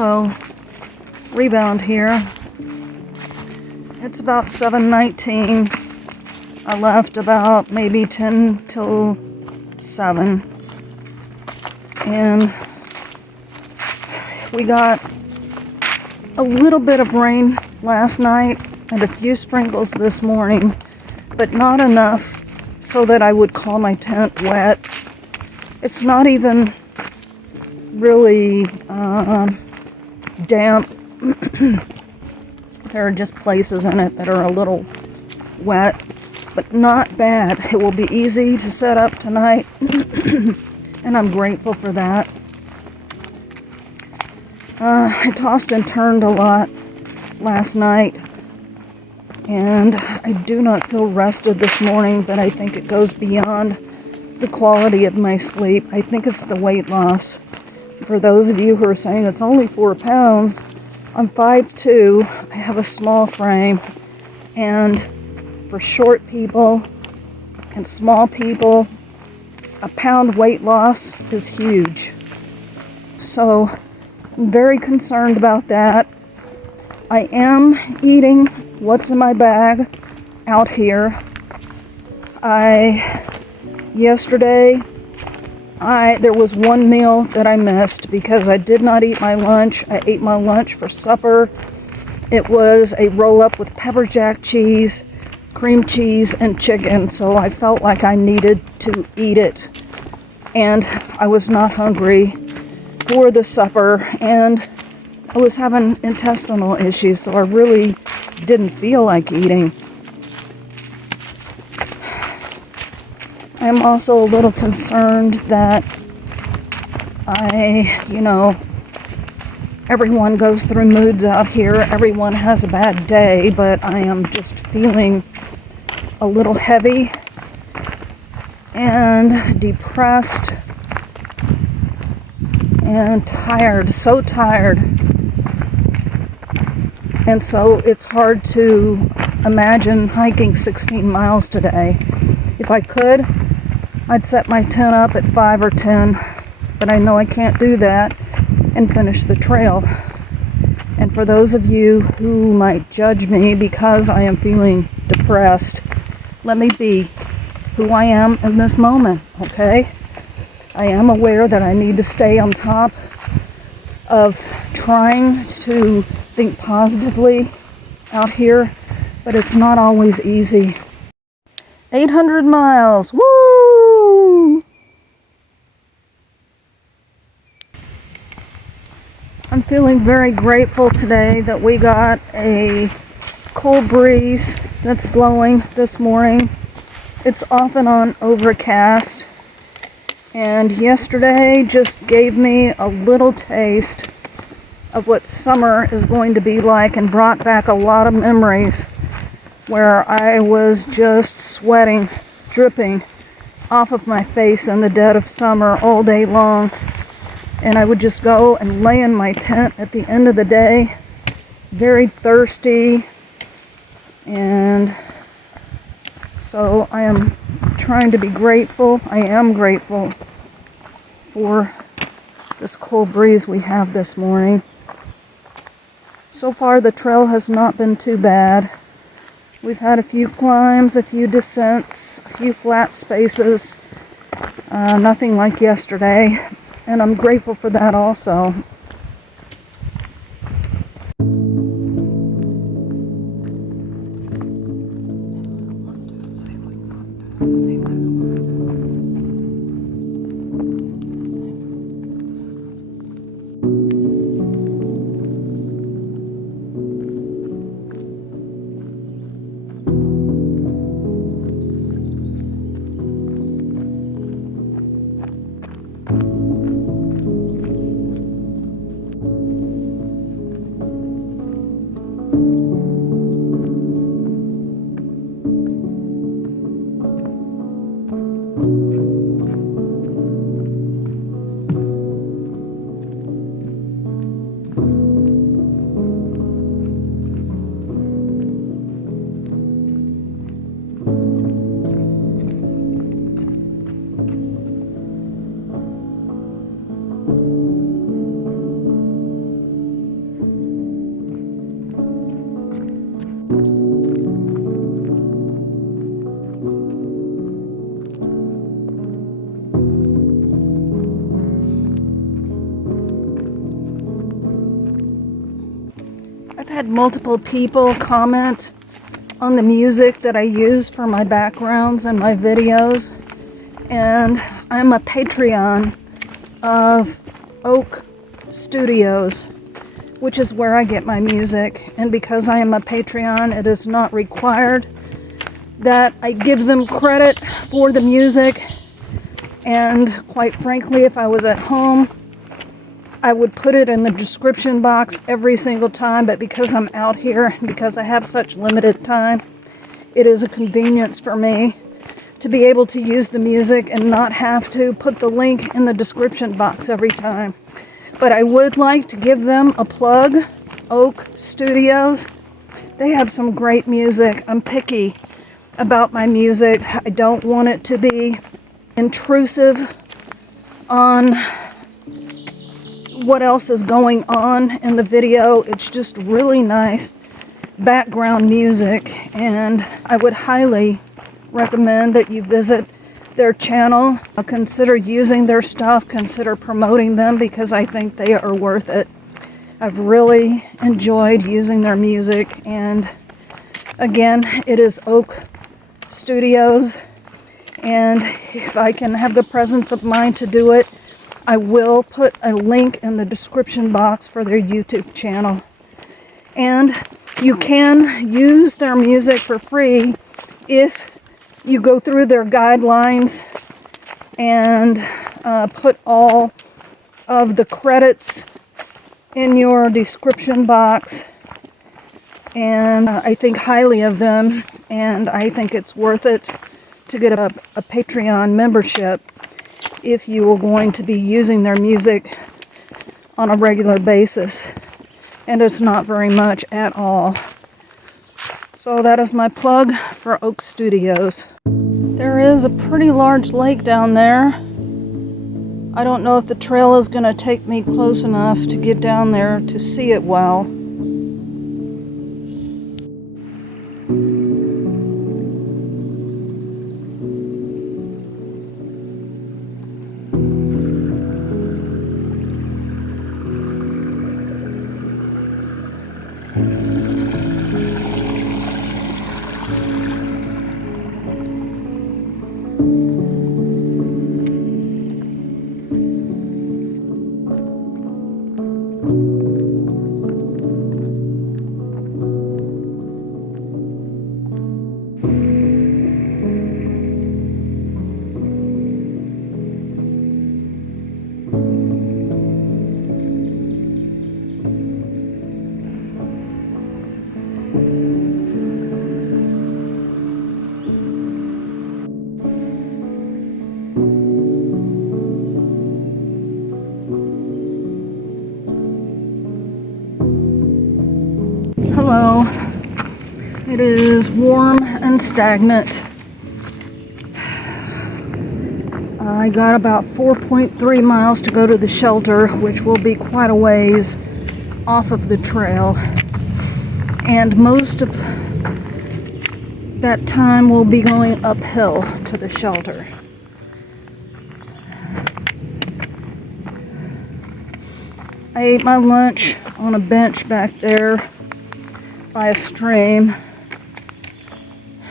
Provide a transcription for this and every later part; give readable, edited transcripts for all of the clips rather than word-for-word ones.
Hello, rebound here. It's about 7:19. I left about maybe 10 till 7. And we got a little bit of rain last night and a few sprinkles this morning, but not enough so that I would call my tent wet. It's not even really damp. There are just places in it that are a little wet, but not bad. It will be easy to set up tonight, and I'm grateful for that. I tossed and turned a lot last night, and I do not feel rested this morning, but I think it goes beyond the quality of my sleep. I think it's the weight loss. For those of you who are saying it's only 4 pounds, I'm 5'2", I have a small frame, and for short people and small people, a pound weight loss is huge. So I'm very concerned about that. I am eating what's in my bag out here. Yesterday, there was one meal that I missed because I did not eat my lunch. I ate my lunch for supper. It was a roll-up with pepper jack cheese, cream cheese, and chicken, so I felt like I needed to eat it. And I was not hungry for the supper, and I was having intestinal issues, so I really didn't feel like eating. I'm also a little concerned that everyone goes through moods out here. Everyone has a bad day, but I am just feeling a little heavy and depressed and tired, so tired. And so it's hard to imagine hiking 16 miles today. If I could, I'd set my tent up at 5 or 10, but I know I can't do that and finish the trail. And for those of you who might judge me because I am feeling depressed, let me be who I am in this moment, okay? I am aware that I need to stay on top of trying to think positively out here, but it's not always easy. 800 miles, woo! I'm feeling very grateful today that we got a cold breeze that's blowing this morning. It's off and on overcast, and yesterday just gave me a little taste of what summer is going to be like and brought back a lot of memories where I was just sweating, dripping off of my face in the dead of summer all day long. And I would just go and lay in my tent at the end of the day, very thirsty. And so I am trying to be grateful. I am grateful for this cold breeze we have this morning. So far the trail has not been too bad. We've had a few climbs, a few descents, a few flat spaces, nothing like yesterday, and I'm grateful for that also. had multiple people comment on the music that I use for my backgrounds and my videos. And I'm a Patreon of Oak Studios, which is where I get my music. And because I am a Patreon, it is not required that I give them credit for the music. And quite frankly, if I was at home, I would put it in the description box every single time, but because I'm out here, because I have such limited time, it is a convenience for me to be able to use the music and not have to put the link in the description box every time. But I would like to give them a plug, Oak Studios. They have some great music. I'm picky about my music. I don't want it to be intrusive on what else is going on in the video. It's just really nice background music, and I would highly recommend that you visit their channel. Consider using their stuff, consider promoting them, because I think they are worth it. I've really enjoyed using their music, and again, it is Oak Studios, and if I can have the presence of mind to do it, I will put a link in the description box for their YouTube channel. And you can use their music for free if you go through their guidelines and put all of the credits in your description box. And I think highly of them, and I think it's worth it to get a Patreon membership if you are going to be using their music on a regular basis. And it's not very much at all. So that is my plug for Oak Studios. There is a pretty large lake down there. I don't know if the trail is going to take me close enough to get down there to see it well. Hello. It is warm and stagnant. I got about 4.3 miles to go to the shelter, which will be quite a ways off of the trail. And most of that time will be going uphill to the shelter. I ate my lunch on a bench back there by a stream,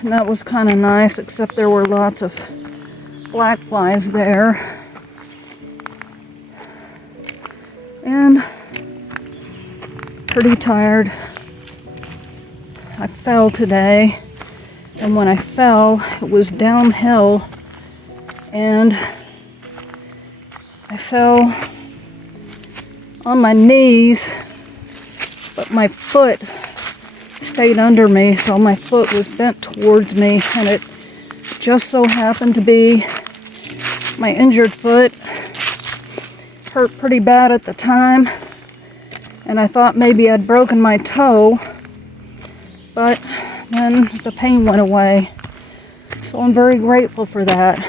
and that was kind of nice, except there were lots of black flies there. And pretty tired. I fell today, and when I fell, it was downhill, and I fell on my knees, but my foot stayed under me, so my foot was bent towards me, and it just so happened to be my injured foot. Hurt pretty bad at the time, and I thought maybe I'd broken my toe, but then the pain went away, so I'm very grateful for that.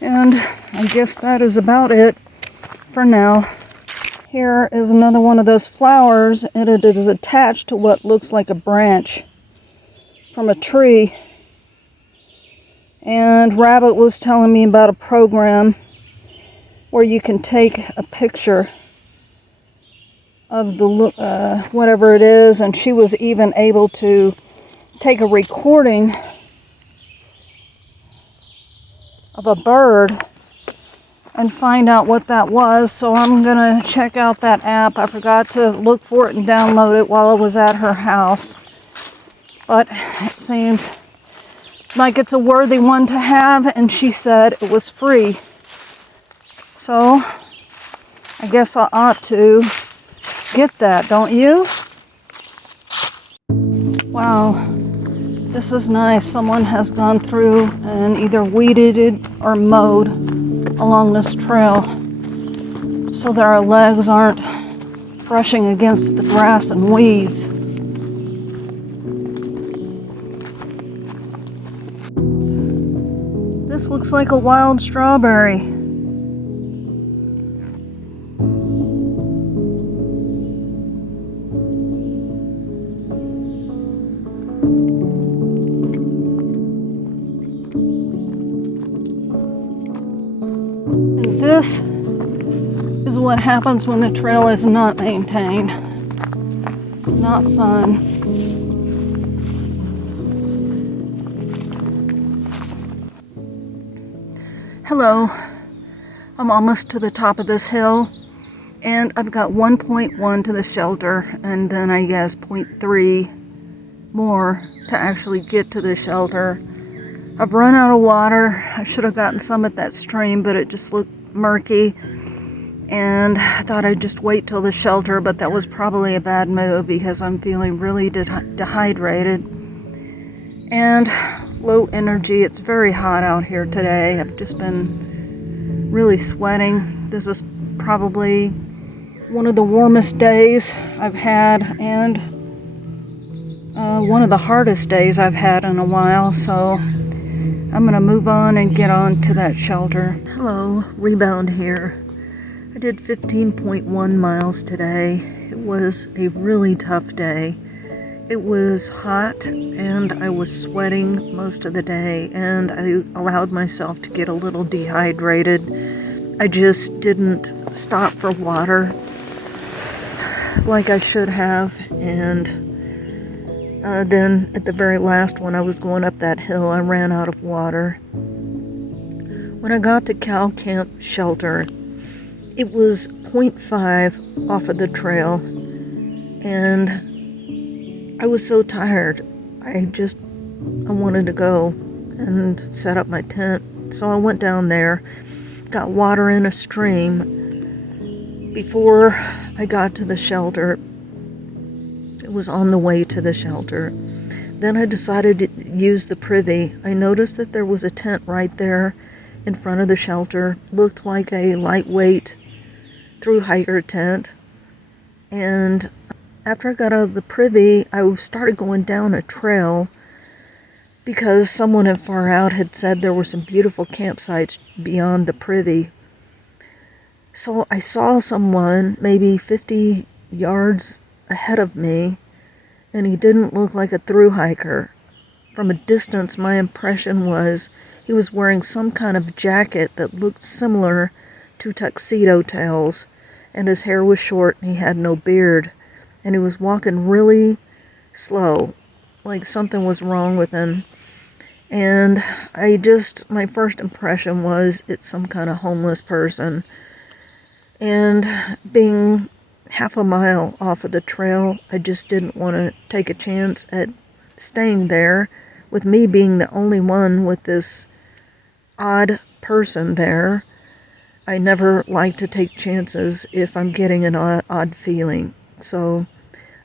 And I guess that is about it for now. Here is another one of those flowers, and it is attached to what looks like a branch from a tree. And Rabbit was telling me about a program where you can take a picture of the whatever it is, and she was even able to take a recording of a bird and find out what that was. So I'm gonna check out that app. I forgot to look for it and download it while I was at her house, but it seems like it's a worthy one to have, and she said it was free. So I guess I ought to get that, don't you? Wow, this is nice. Someone has gone through and either weeded it or mowed along this trail so that our legs aren't brushing against the grass and weeds. This looks like a wild strawberry. This is what happens when the trail is not maintained. Not fun. Hello. I'm almost to the top of this hill, and I've got 1.1 to the shelter, and then I guess 0.3 more to actually get to the shelter. I've run out of water. I should have gotten some at that stream, but it just looked murky, and I thought I'd just wait till the shelter, but that was probably a bad move because I'm feeling really dehydrated and low energy. It's very hot out here today. I've just been really sweating. This is probably one of the warmest days I've had, and one of the hardest days I've had in a while, so I'm gonna move on and get on to that shelter. Hello, Rebound here. I did 15.1 miles today. It was a really tough day. It was hot and I was sweating most of the day, and I allowed myself to get a little dehydrated. I just didn't stop for water like I should have, and then at the very last when I was going up that hill, I ran out of water. When I got to Cow Camp Shelter, it was 0.5 off of the trail, and I was so tired. I wanted to go and set up my tent. So I went down there, got water in a stream. Before I got to the shelter, it was on the way to the shelter. Then I decided to use the privy. I noticed that there was a tent right there in front of the shelter. Looked like a lightweight through hiker tent. And after I got out of the privy, I started going down a trail because someone in Far Out had said there were some beautiful campsites beyond the privy. So I saw someone maybe 50 yards ahead of me, and he didn't look like a through hiker. From a distance, my impression was he was wearing some kind of jacket that looked similar to tuxedo tails, and his hair was short and he had no beard, and he was walking really slow, like something was wrong with him. And my first impression was it's some kind of homeless person. And being half a mile off of the trail, I just didn't want to take a chance at staying there, with me being the only one with this odd person there. I never like to take chances if I'm getting an odd feeling. So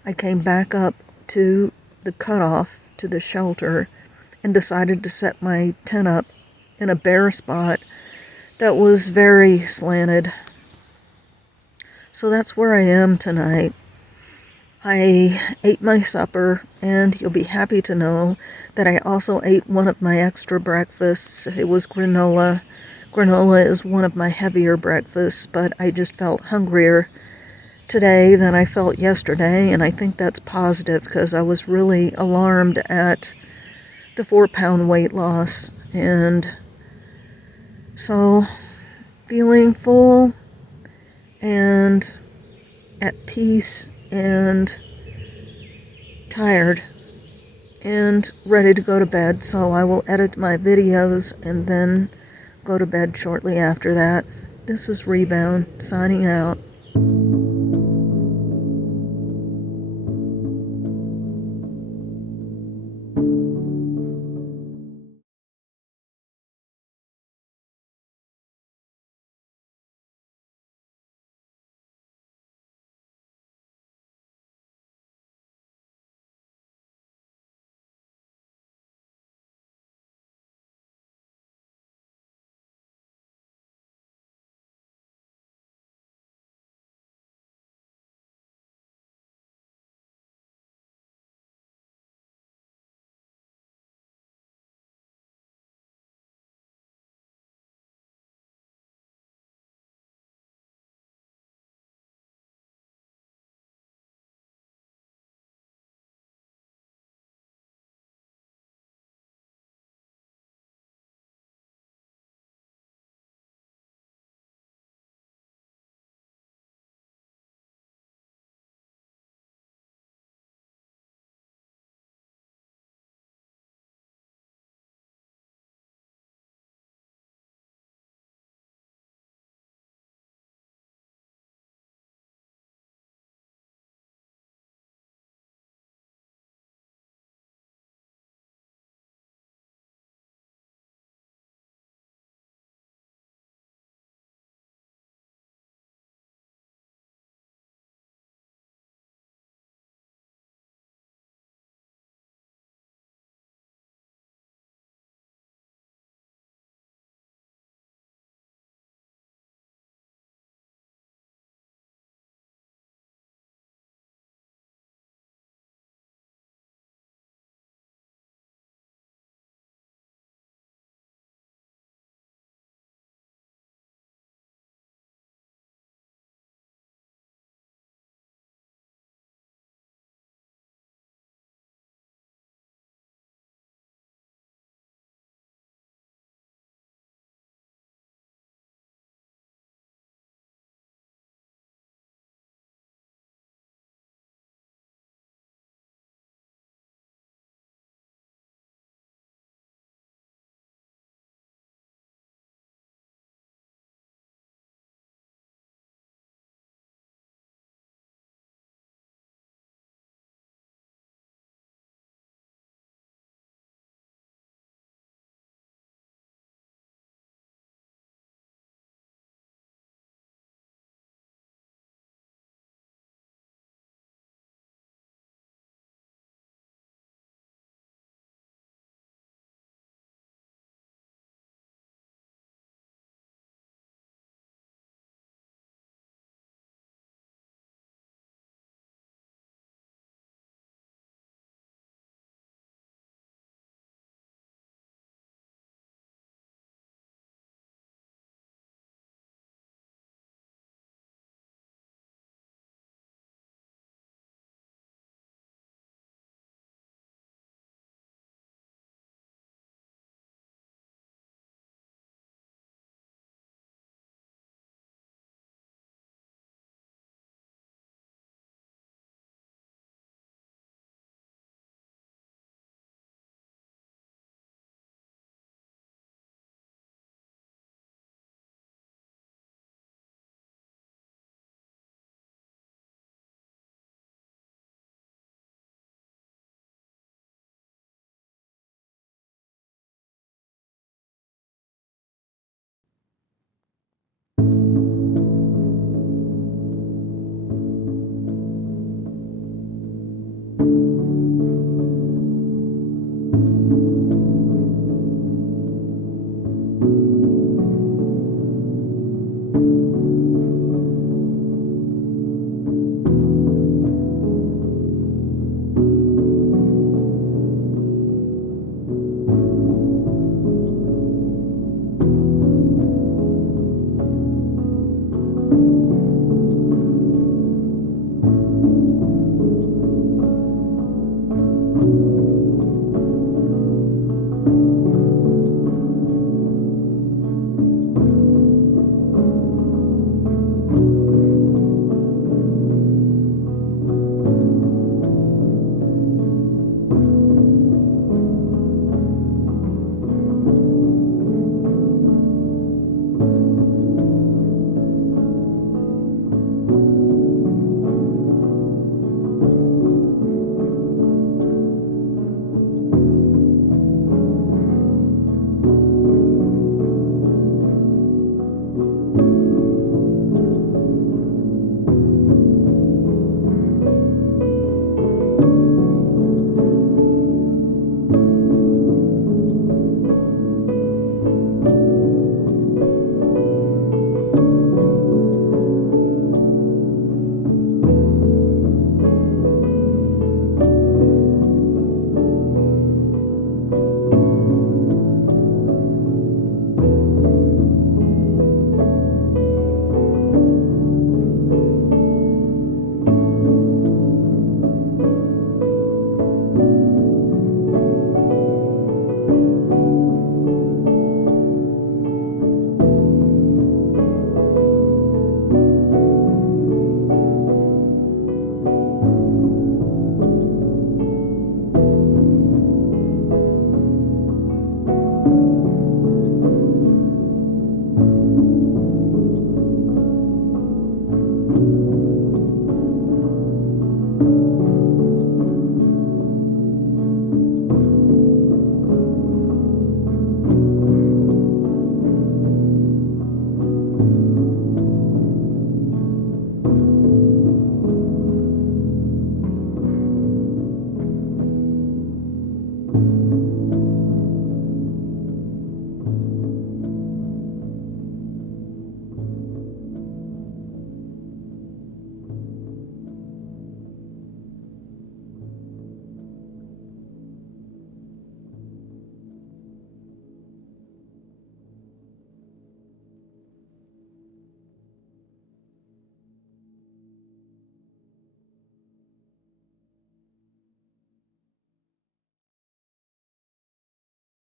I came back up to the cutoff, to the shelter, and decided to set my tent up in a bare spot that was very slanted. So that's where I am tonight. I ate my supper, and you'll be happy to know that I also ate one of my extra breakfasts. It was granola. Granola is one of my heavier breakfasts, but I just felt hungrier today than I felt yesterday, and I think that's positive because I was really alarmed at the 4-pound weight loss. And so feeling full and at peace and tired and ready to go to bed, so I will edit my videos and then go to bed shortly after that. This is Rebound, signing out.